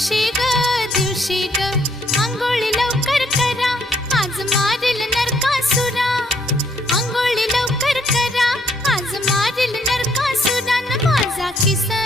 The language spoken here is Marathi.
दिवशी ग आंघोळी लवकर करा, आज मारील नरकासुरा. आंघोळी लवकर करा, आज मारील नरकासुरा. न माझा किसन